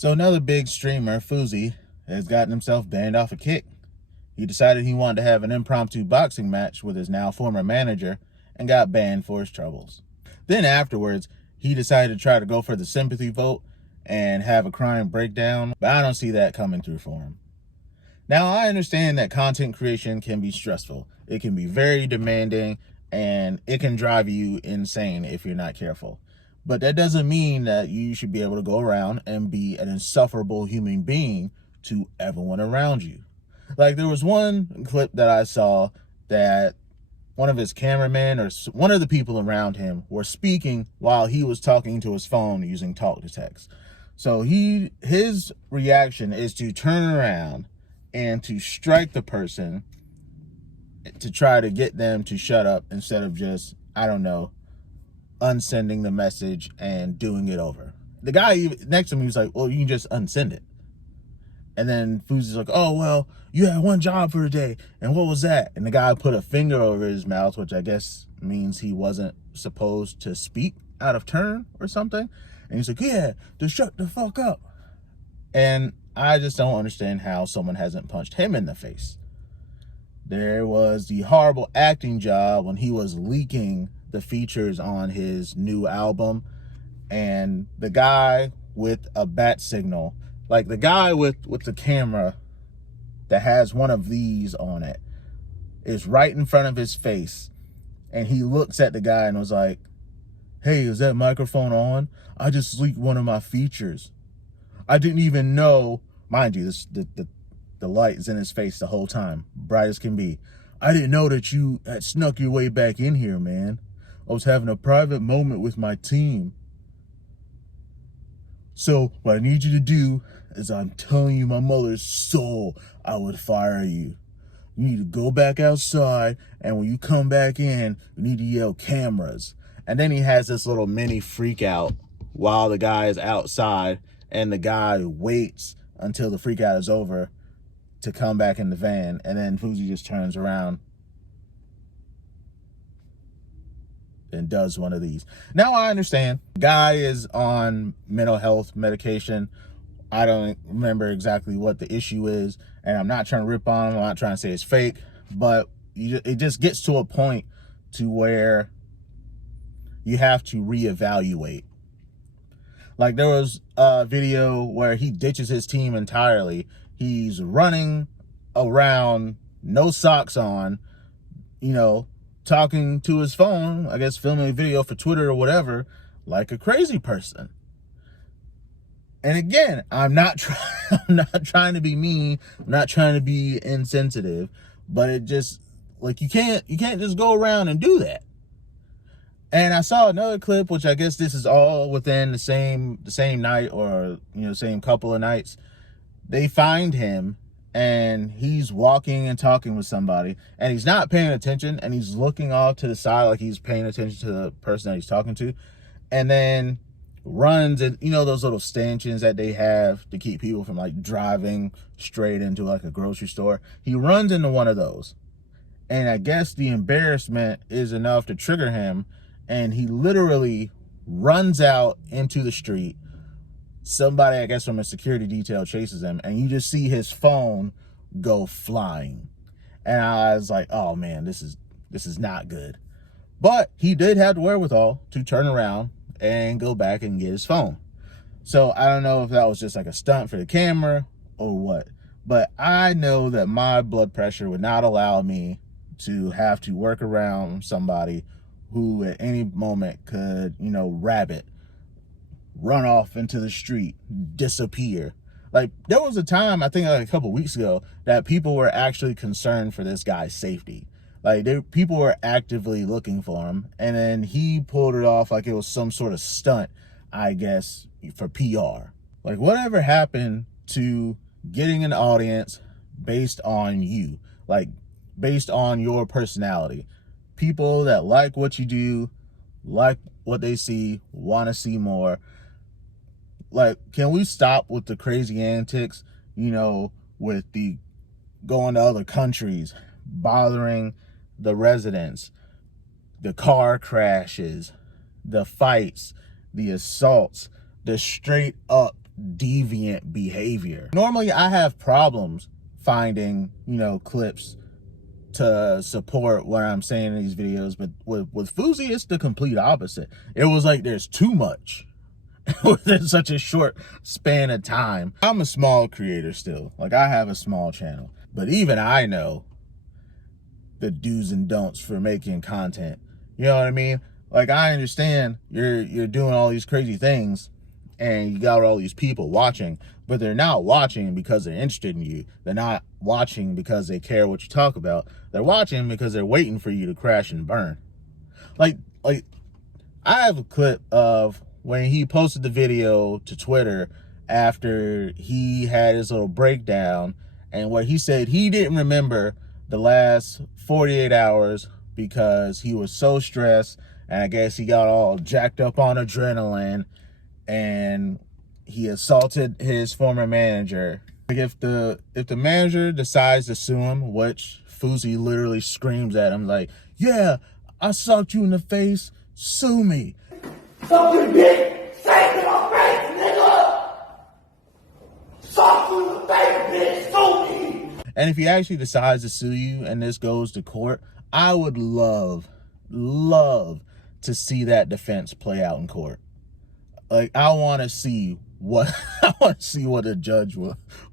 So another big streamer, Fousey, has gotten himself banned off a Kick. He decided he wanted to have an impromptu boxing match with his now former manager and got banned for his troubles. Then afterwards, he decided to try to go for the sympathy vote and have a crying breakdown, but I don't see that coming through for him. Now, I understand that content creation can be stressful. It can be very demanding, and it can drive you insane if you're not careful. But that doesn't mean that you should be able to go around and be an insufferable human being to everyone around you. Like, there was one clip that I saw that one of his cameramen or one of the people around him were speaking while he was talking to his phone using talk to text. So his reaction is to turn around and to strike the person to try to get them to shut up instead of just, I don't know, unsending the message and doing it over. The guy next to me was like, well, you can just unsend it. And then Fousey's like, oh, well, you had one job for the day. And what was that? And the guy put a finger over his mouth, which I guess means he wasn't supposed to speak out of turn or something. And he's like, yeah, just shut the fuck up. And I just don't understand how someone hasn't punched him in the face. There was the horrible acting job when he was leaking the features on his new album, and the guy with a bat signal, like the guy with the camera that has one of these on it, is right in front of his face, and he looks at the guy and was like, hey, is that microphone on? I just leaked one of my features. I didn't even know, mind you, the light is in his face the whole time, bright as can be. I didn't know that you had snuck your way back in here, man. I was having a private moment with my team. So what I need you to do is, I'm telling you my mother's soul, I would fire you. You need to go back outside, and when you come back in, you need to yell cameras. And then he has this little mini freak out while the guy is outside, and the guy waits until the freak out is over to come back in the van, and then Fousey just turns around and does one of these. Now I understand. The guy is on mental health medication. I don't remember exactly what the issue is, and I'm not trying to rip on him. I'm not trying to say it's fake, but it just gets to a point to where you have to reevaluate. Like, there was a video where he ditches his team entirely. He's running around, no socks on, talking to his phone, I guess filming a video for Twitter or whatever, like a crazy person. And again, I'm not trying to be mean, I'm not trying to be insensitive, but it just, like, you can't just go around and do that. And I saw another clip, which I guess this is all within the same night, or same couple of nights. They find him, and he's walking and talking with somebody, and he's not paying attention, and he's looking off to the side like he's paying attention to the person that he's talking to, and then runs, and those little stanchions that they have to keep people from like driving straight into like a grocery store. He runs into one of those, and I guess the embarrassment is enough to trigger him, and he literally runs out into the street. Somebody, I guess from a security detail, chases him, and you just see his phone go flying. And I was like, oh man, this is not good. But he did have the wherewithal to turn around and go back and get his phone. So I don't know if that was just like a stunt for the camera or what, but I know that my blood pressure would not allow me to have to work around somebody who at any moment could, rabbit, run off into the street, disappear. Like, there was a time, I think like a couple weeks ago, that people were actually concerned for this guy's safety. Like, people were actively looking for him, and then he pulled it off like it was some sort of stunt, I guess, for PR. Like, whatever happened to getting an audience based on you, like based on your personality? People that like what you do, like what they see, want to see more. Like, can we stop with the crazy antics, with the going to other countries, bothering the residents, the car crashes, the fights, the assaults, the straight up deviant behavior. Normally I have problems finding, clips to support what I'm saying in these videos, but with Fousey, it's the complete opposite. It was like there's too much within such a short span of time. I'm a small creator still. Like, I have a small channel, but even I know the do's and don'ts for making content. You know what I mean? Like, I understand you're doing all these crazy things and you got all these people watching, but they're not watching because they're interested in you. They're not watching because they care what you talk about. They're watching because they're waiting for you to crash and burn. Like I have a clip of when he posted the video to Twitter after he had his little breakdown, and what he said, he didn't remember the last 48 hours because he was so stressed, and I guess he got all jacked up on adrenaline, and he assaulted his former manager. Like, if the manager decides to sue him, which Fousey literally screams at him like, yeah, I socked you in the face, sue me. Something big, say it to my face, nigga! Sock you in the face, bitch, sue me! And if he actually decides to sue you and this goes to court, I would love to see that defense play out in court. Like, I want to see what a judge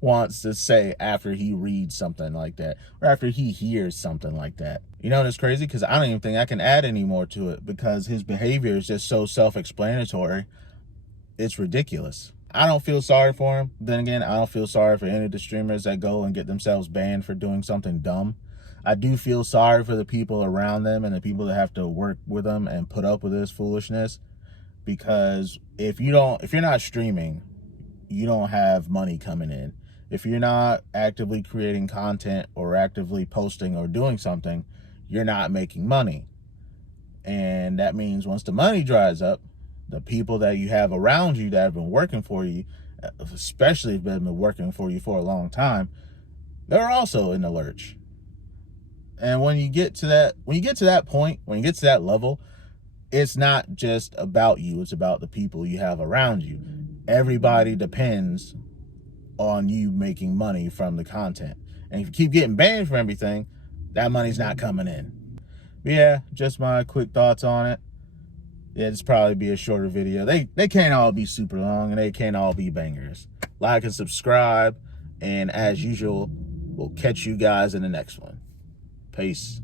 wants to say after he reads something like that, or after he hears something like that. You know, it's crazy because I don't even think I can add any more to it because his behavior is just so self-explanatory. It's ridiculous. I don't feel sorry for him. Then again, I don't feel sorry for any of the streamers that go and get themselves banned for doing something dumb. I do feel sorry for the people around them and the people that have to work with them and put up with this foolishness. Because if you're not streaming, you don't have money coming in. If you're not actively creating content or actively posting or doing something, you're not making money. And that means once the money dries up, the people that you have around you that have been working for you, especially if they've been working for you for a long time, they're also in the lurch. And when you get to that point, when you get to that level, it's not just about you, it's about the people you have around you. Everybody depends on you making money from the content. And if you keep getting banned from everything, that money's not coming in. But yeah, just my quick thoughts on it. Yeah, it's probably be a shorter video. They can't all be super long and they can't all be bangers. Like and subscribe, and as usual, we'll catch you guys in the next one. Peace.